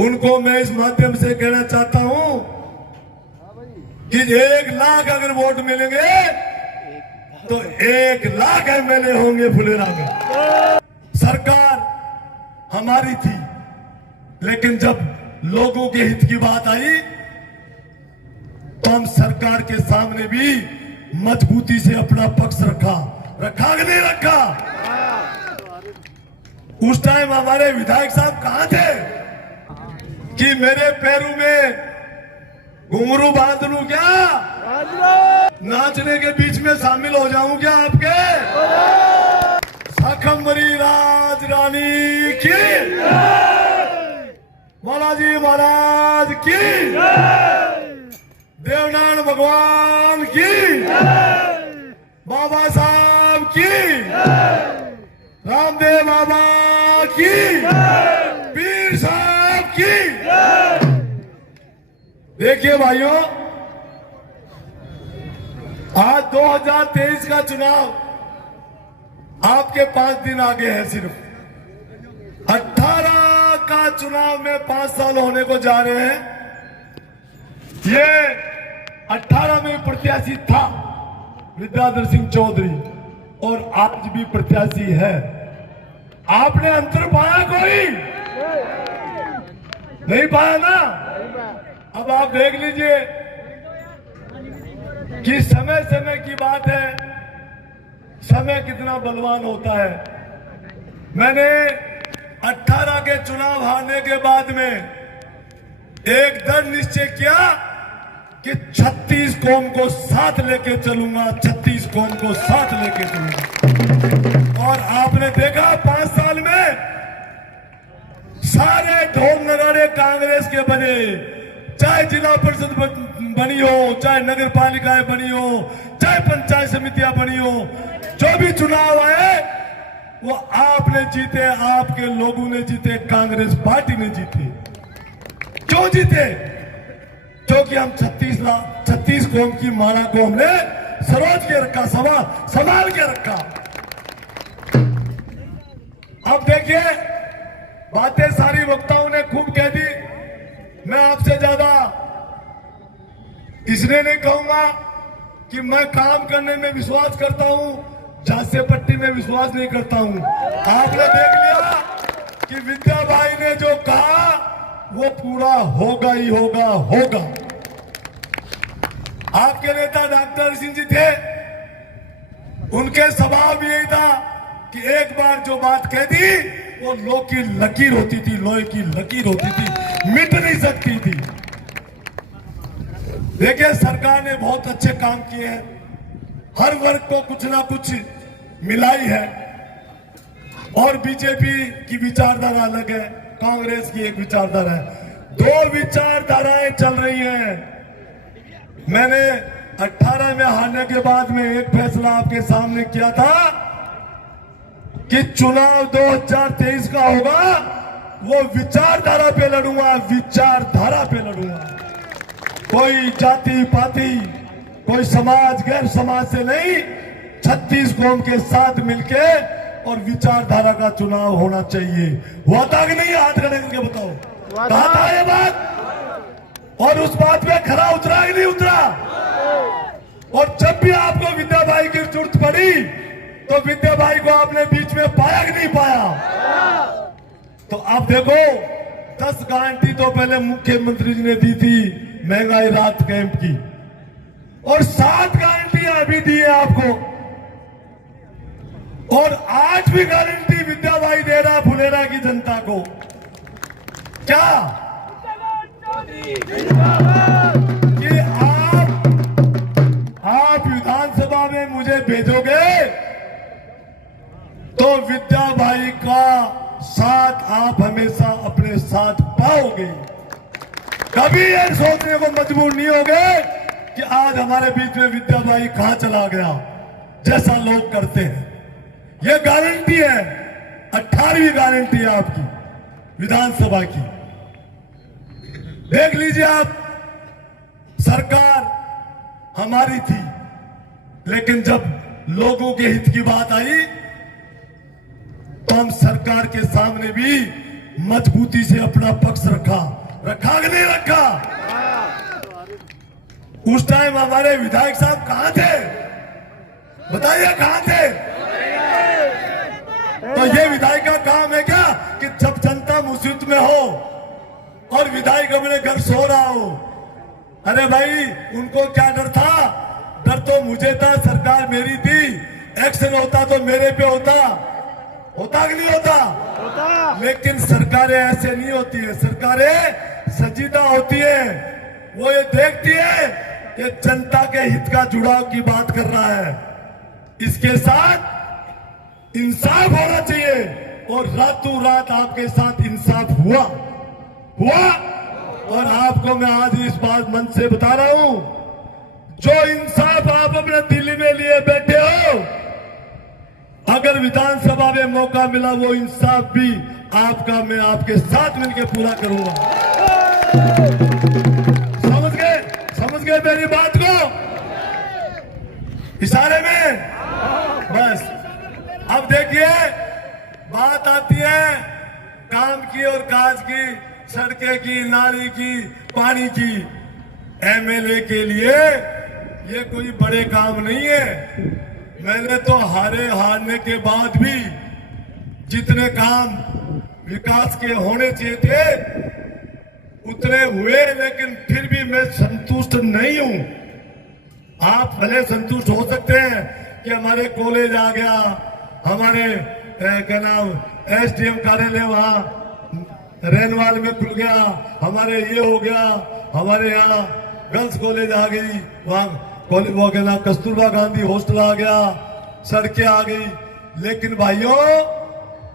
उनको मैं इस माध्यम से कहना चाहता हूं कि 1 लाख अगर वोट मिलेंगे तो 1 लाख एमएलए होंगे फुलेरा में। सरकार हमारी थी, लेकिन जब लोगों के हित की बात आई तो हम सरकार के सामने भी मजबूती से अपना पक्ष रखा कि नहीं रखा? उस टाइम हमारे विधायक साहब कहां थे कि मेरे पैरों में घुंघरू बांध लूं क्या, नाचने के बीच में शामिल हो जाऊं क्या आपके? शाकंभरी राज रानी की, बालाजी महाराज की, देवनारायण भगवान की, बाबा साहब की, रामदेव बाबा की, पीर साहब की। देखिए भाइयों, आज 2023 का चुनाव आपके 5 दिन आगे है। सिर्फ 18 का चुनाव में 5 साल होने को जा रहे हैं। ये 18 में प्रत्याशी था विद्याधर सिंह चौधरी और आज भी प्रत्याशी है। आपने अंतर पाया? कोई नहीं पाया ना? अब आप देख लीजिए कि समय समय की बात है, समय कितना बलवान होता है। मैंने 18 के चुनाव हारने के बाद में एक दृढ़ निश्चय किया कि 36 कौम को साथ लेके चलूंगा, 36 कौम को साथ लेके चलूंगा। और आपने देखा 5 साल में सारे ढोल नगाड़े कांग्रेस के बने, चाहे जिला परिषद बनी हो, चाहे नगर पालिकाएं बनी हो, चाहे पंचायत समितियां बनी हो, जो भी चुनाव आए वो आपने जीते, आपके लोगों ने जीते, कांग्रेस पार्टी ने जीते। क्यों जीते? क्योंकि हम 36 कौम की माला को हमने सरोज के रखा, संभाल के रखा। अब देखिए, बातें सारी वक्ताओं ने खूब कह दी। मैं आपसे ज्यादा इसलिए नहीं कहूंगा कि मैं काम करने में विश्वास करता हूं, झांसे पट्टी में विश्वास नहीं करता हूं। आपने देख लिया कि विद्या भाई ने जो कहा वो पूरा होगा ही होगा। आपके नेता डॉक्टर सिंह जी थे, उनके स्वभाव भी यही था कि एक बार जो बात कह दी वो लोहे की लकीर होती थी, लोहे की लकीर होती थी, मिट नहीं सकती थी। देखिए, सरकार ने बहुत अच्छे काम किए हैं, हर वर्ग को कुछ ना कुछ मिलाई है। और बीजेपी की विचारधारा अलग है, कांग्रेस की एक विचारधारा है। 2 विचारधाराएं चल रही हैं। मैंने 18 में हारने के बाद में एक फैसला आपके सामने किया था कि चुनाव 2023 का होगा, वो विचारधारा पे लड़ूंगा, विचारधारा पे लड़ूंगा। कोई जाति पाति, कोई समाज गैर समाज से नहीं, 36 कौम के साथ मिलके और विचारधारा का चुनाव होना चाहिए। हुआ था कि नहीं? हाथ खड़े करके बताओ, कहा था ये बात? और उस बात पे खरा उतरा कि नहीं उतरा? और जब भी आपको विद्या भाई की जरूरत पड़ी तो विद्या भाई को आपने बीच में पाया कि नहीं पाया? तो आप देखो, 10 गारंटी तो पहले मुख्यमंत्री जी ने दी थी महंगाई राहत कैंप की, और 7 गारंटियां अभी दी है आपको, और 8वीं गारंटी विद्या भाई दे रहा फुलेरा की जनता को। क्या कि आप विधानसभा में मुझे भेजोगे तो विद्या भाई का साथ आप हमेशा अपने साथ पाओगे। कभी ये सोचने को मजबूर नहीं होगे कि आज हमारे बीच में विद्या भाई कहां चला गया, जैसा लोग करते हैं। ये गारंटी है, 18वीं गारंटी है आपकी विधानसभा की। देख लीजिए आप, सरकार हमारी थी, लेकिन जब लोगों के हित की बात आई तो हम सरकार के सामने भी मजबूती से अपना पक्ष रखा कि नहीं रखा? उस टाइम हमारे विधायक साहब कहां थे? बताइए कहां थे? तो ये विधायक का काम है क्या कि जब जनता मुसीबत में हो और विधायक अपने घर सो रहा हो? अरे भाई, उनको क्या डर था? डर तो मुझे था, सरकार मेरी थी, एक्शन होता तो मेरे पे होता कि नहीं होता? लेकिन सरकारें ऐसे नहीं होती है, सरकारें सजीदा होती है। वो ये देखती है कि जनता के हित का जुड़ाव की बात कर रहा है, इसके साथ इंसाफ होना चाहिए। और रातों रात आपके साथ इंसाफ हुआ। और आपको मैं आज इस बात मन से बता रहा हूं, जो इंसाफ आप अपने दिल्ली में लिए बैठे हो, अगर विधानसभा में मौका मिला वो इंसाफ भी आपका मैं आपके साथ मिलकर पूरा करूंगा। समझ गए मेरी बात को? इशारे में बस। अब देखिए, बात आती है काम की और काज की, सड़कें की, नाली की, पानी की। एमएलए के लिए ये कोई बड़े काम नहीं है। मैंने तो हारने के बाद भी जितने काम विकास के होने चाहिए थे उतने हुए, लेकिन फिर भी मैं संतुष्ट नहीं हूं। आप भले संतुष्ट हो सकते हैं कि हमारे कॉलेज आ गया, हमारे क्या नाम एसडीएम कार्यालय वहां रेनवाल में खुल गया, हमारे ये हो गया, हमारे यहाँ गर्ल्स कॉलेज आ गई, वहां वो क्या नाम कस्तूरबा गांधी हॉस्टल आ गया, सड़कें आ गई। लेकिन भाइयों,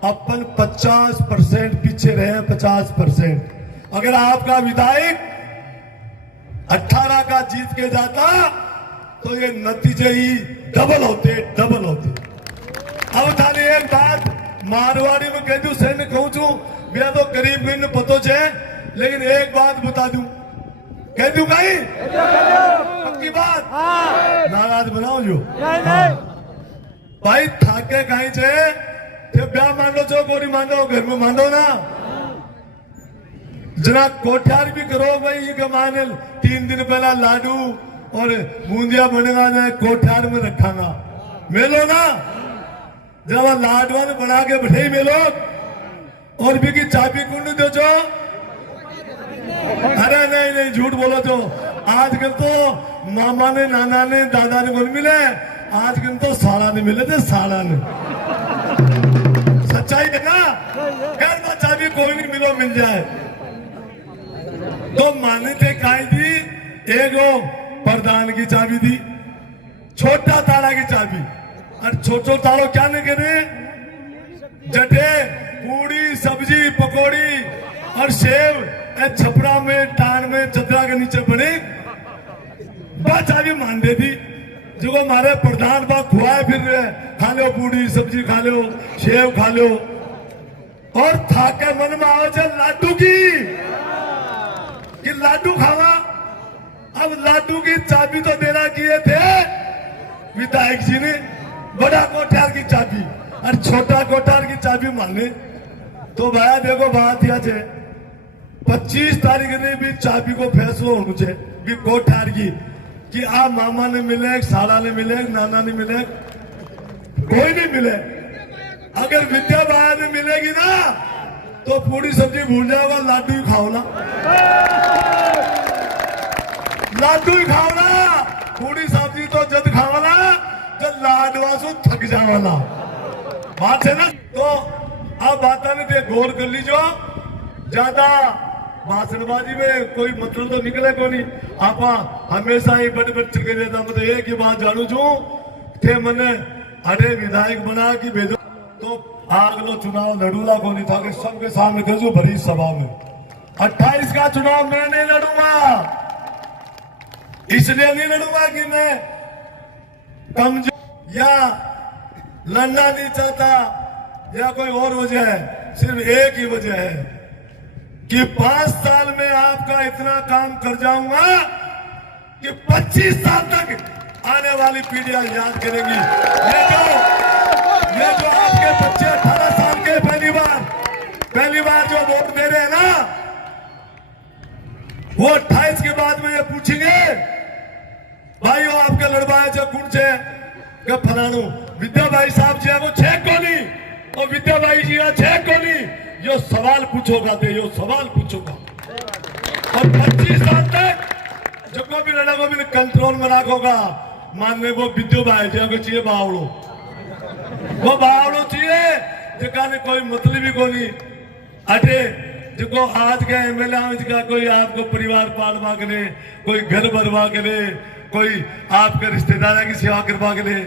अपन 50% पीछे रहे, 50%। अगर आपका विधायक 18 का जीत के जाता तो ये नतीजे ही डबल होते। अब थाली एक बात मारवाड़ी में कह दू, सैन्य कहूं छू, मैं तो गरीब बिन पतो छे, लेकिन एक बात बता दूं, कह दू कहीं पक्की बात, नाराज बनाओ जो भाई थाके कहीं छे, ब्याह मांडो छो, गोरी मांडो, घर में मांडो ना, जना कोठार भी करो भाई। ये माने 3 दिन पहला लाडू और बूंदिया बनेगा ना, कोठार में रखाना, मेलो ना, जब लाडवा ने बना के बैठे ही मेलो, और भी की चाबी कुंड दो जो। अरे नहीं झूठ बोलो जो। आजकल तो मामा ने, नाना ने, दादा ने कौन मिले, आजकल तो साला ने मिले थे, साला ने। सच्चाई है ना? खैर तो चाबी कोई नहीं मिलो, मिल जाए तो माने थे काई दी, एक प्रधान की चाबी दी, छोटा ताला की चाबी। और छोटो तालो क्या नहीं करे, जटे पूड़ी सब्जी पकौड़ी और सेव छपड़ा में, टान में, चदरा के नीचे बने, बस चाबी मान दे दी। जो हमारे प्रधान बा खुआए फिर रहे, खा लो पूड़ी सब्जी, खा लो सेव, खा लो, और थाके मन में आओ लाडू की, कि लाडू खावा। अब लाडू की चाबी तो देना किए थे विधायक जी ने, बड़ा कोठार की चाबी, और छोटा कोठार की चाबी मांगे। तो भाया देखो बात या 25 तारीख ने भी चाबी को फैसलो होना चाहिए भी कोठार की, कि आप मामा ने मिले, साला ने मिले, नाना ने मिले, कोई नहीं मिले। अगर विद्या बाया ने मिलेगी ना तो पूरी सब्जी भूल जाओगा, लाडू ही खाओ ना, लाडू ही खाओ ना, पूरी सब्जी तो जब खाओ ना जब लाडवा से थक जाओ। बात है ना? तो अब बात ने गौर कर लीजिए, ज्यादा भाषणबाजी में कोई मतलब तो निकले को नहीं। आप हमेशा ही बड़ चल के देता, मतलब एक ही बात जानू छू थे मैंने अरे विधायक बना कि भेजो तो आगलो चुनाव लड़ूला को नहीं था कि सबके सामने भेजो भरी सभा में। 28 का चुनाव मैं नहीं लड़ूंगा, इसलिए नहीं लड़ूंगा कि मैं कमजोर या लड़ना नहीं चाहता या कोई और वजह है। सिर्फ एक ही वजह है कि 5 साल में आपका इतना काम कर जाऊंगा कि 25 साल तक आने वाली पीढ़ियां याद करेंगी। ये जो आपके बच्चे 18 साल के पहली बार पहली बार जो वोट दे रहे हैं ना, वो 28 के बाद में ये पूछेंगे भाई वो आपके लड़वाए जो कौन से फलाणु विद्या भाई साहब जी वो छे कोनी और विद्या भाई जी छे कोनी, यो सवाल पूछोगा तो यो सवाल पूछोगा। और 25 साल तक जो को भी लड़ा को भी कंट्रोल में रखोगा, मानने वो विद्या भाई जी को चाहिए बावड़ो, वो बावड़ो चाहिए जिका ने कोई मतलब ही कोनी। अटे जो आज के एमएलए का कोई आपको परिवार पालवा के लिए, कोई घर भरवा के लिए, कोई आपके रिश्तेदार की सेवा करवा के लिए,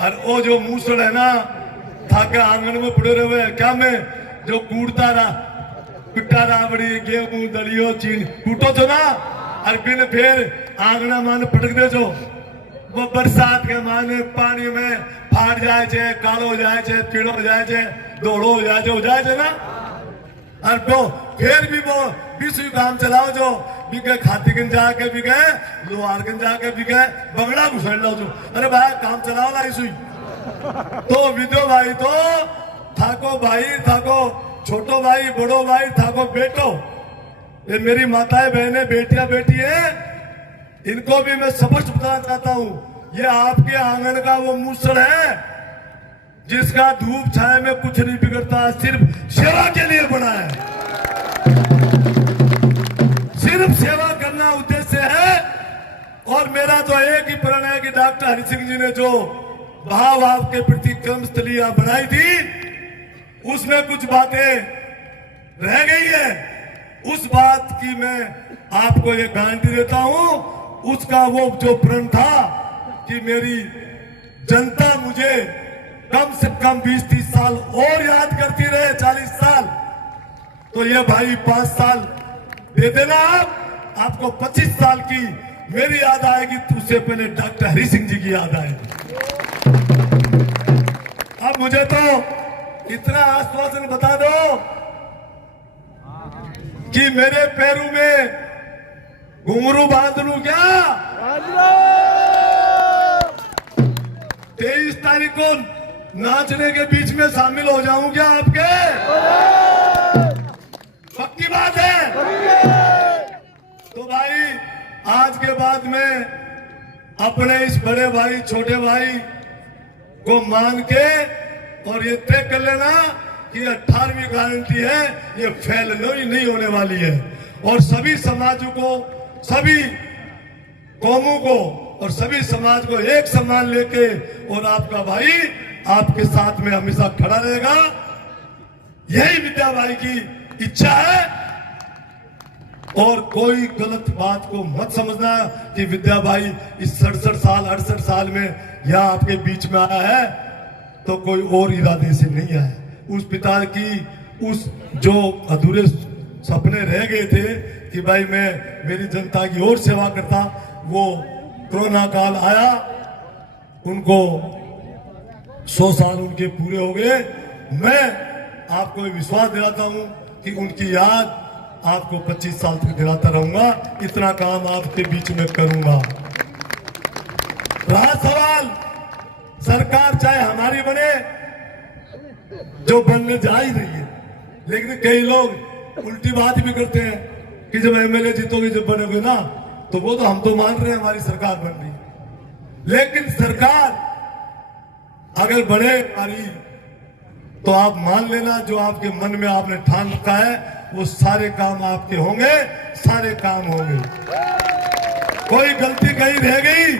और वो जो मूसड़ है ना थाके आंगन में पड़े रहे क्या में जो कूटता रहा पिट्टा रावड़ी गेहूं दलियो चीन कूटो तो ना, और बिन फिर आंगना मान पटक दे जो वो बरसात के माने पानी में फाट जाए छे, कालो हो जाए छे, पीड़ो हो जाए छे, दौड़ो हो जाए छे ना। और वो फिर भी वो विश्व काम चलाओ जो बिके खातीगंज जाके बिके लोहारगंज जाके बिके बगड़ा घुसड़ लो जो, अरे भाई काम चलाओ ना इस तो विदो भाई तो थाको भाई थाको छोटो भाई बड़ो भाई थाको बेटो, ये मेरी माताएं बहनें बेटियां बेटी है, इनको भी मैं स्पष्ट बताना चाहता हूं, ये आपके आंगन का वो मूसड़ है जिसका धूप छाया में कुछ नहीं बिगड़ता, सिर्फ सेवा के लिए बना है, सिर्फ सेवा करना उद्देश्य है। और मेरा तो एक ही प्रण है कि डॉक्टर हरि सिंह जी ने जो भाव आपके प्रति कर्मस्थलियां बनाई थी उसमें कुछ बातें रह गई है, उस बात की मैं आपको ये गारंटी देता हूं, उसका वो जो प्रण था कि मेरी जनता मुझे कम से कम 20-30 साल और याद करती रहे, 40 साल, तो ये भाई 5 साल दे देना आपको 25 साल की मेरी याद आएगी, तो उससे पहले डॉक्टर हरि सिंह जी की याद आएगी। अब मुझे तो इतना आश्वासन बता दो कि मेरे पैरों में घुंघरू बांध लूं क्या? 23 तारीख को नाचने के बीच में शामिल हो जाऊं क्या आपके? पक्की बात है। तो भाई आज के बाद में अपने इस बड़े भाई छोटे भाई को मान के और ये तय कर लेना कि 18वीं गारंटी है, ये फेल नहीं होने वाली है, और सभी समाजों को, सभी कौमों को और सभी समाज को एक समान लेके और आपका भाई आपके साथ में हमेशा खड़ा रहेगा। यही विद्या भाई की इच्छा है, और कोई गलत बात को मत समझना कि विद्या भाई इस 67 साल 68 साल में यहाँ आपके बीच में आया है तो कोई और इरादे से नहीं आया। उस पिता की उस जो अधूरे सपने रह गए थे कि भाई मैं मेरी जनता की और सेवा करता, वो कोरोना काल आया, उनको 100 साल उनके पूरे हो गए। मैं आपको विश्वास दिलाता हूं कि उनकी याद आपको 25 साल तक दिलाता रहूंगा, इतना काम आपके बीच में करूंगा। रहा सवाल सरकार चाहे हमारी बने, जो बनने जा ही रही है, लेकिन कई लोग उल्टी बात भी करते हैं कि जब एमएलए जीतोगे जब बनोगे ना, तो वो तो हम तो मान रहे हैं हमारी सरकार बन रही, लेकिन सरकार अगर बने हमारी तो आप मान लेना जो आपके मन में आपने ठान रखा है वो सारे काम आपके होंगे, सारे काम होंगे। कोई गलती कहीं रह गई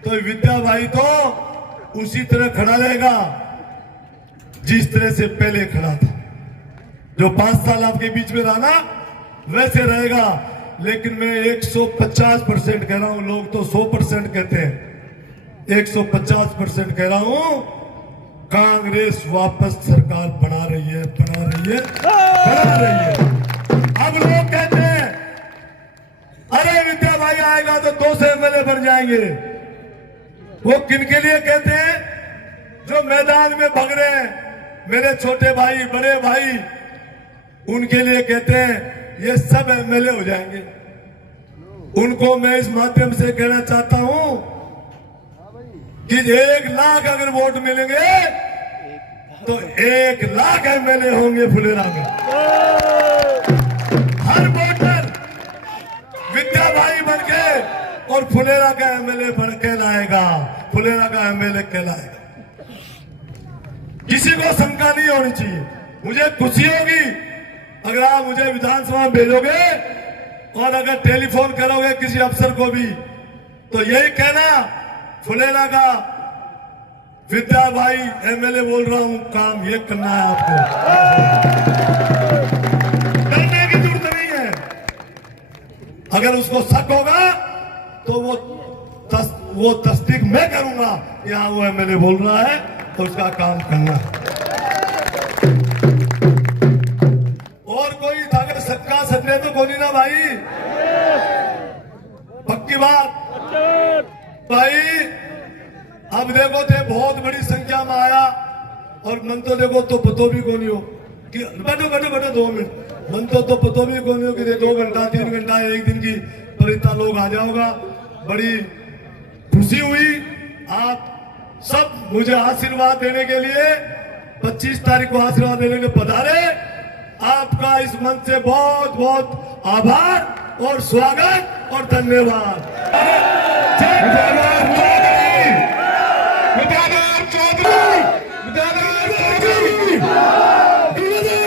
तो विद्या भाई तो उसी तरह खड़ा रहेगा जिस तरह से पहले खड़ा था। जो 5 साल आपके बीच में रहा ना वैसे रहेगा, लेकिन मैं 150% कह रहा हूं, लोग तो 100% कहते हैं, 150% कह रहा हूं, कांग्रेस वापस सरकार बना रही है, बना रही है, बना रही है। अब लोग कहते हैं अरे विद्या भाई आएगा तो 2 से एमएलए बन जाएंगे। वो किनके लिए कहते हैं? जो मैदान में भग रहे हैं, मेरे छोटे भाई बड़े भाई, उनके लिए कहते हैं ये सब एमएलए हो जाएंगे। उनको मैं इस माध्यम से कहना चाहता हूं कि 1 लाख अगर वोट मिलेंगे तो 1 लाख एमएलए होंगे फुलेरा में। हर वोटर विद्या भाई बन के और फुलेरा का एमएलए बन के लाएगा, फुलेरा का एमएलए कहलाएगा। किसी को शंका नहीं होनी चाहिए। मुझे खुशी होगी अगर आप मुझे विधानसभा में भेजोगे और अगर टेलीफोन करोगे किसी अफसर को भी तो यही कहना फुलेरा का विद्या भाई एमएलए बोल रहा हूं, काम ये करना है आपको, डरने की जरूरत नहीं है। अगर उसको शक होगा तो वो तस्दीक मैं करूंगा, यहां वो एमएलए बोल रहा है तो उसका काम करना है। और कोई अगर सबका सत्य तो कोई ना भाई, पक्की बात भाई। अब देखो थे बहुत बड़ी संख्या में आया और मन तो देखो तो पतो भी को नहीं हो कि बैठो बैठो बैठो 2 मिनट, मन तो पतो भी को नहीं हो कि 2 घंटा 3 घंटा 1 दिन की पर इतना लोग आ जाओगा। बड़ी खुशी हुई। आप सब मुझे आशीर्वाद देने के लिए 25 तारीख को आशीर्वाद देने के पधारे। आपका इस मंच से बहुत बहुत आभार और स्वागत और धन्यवाद।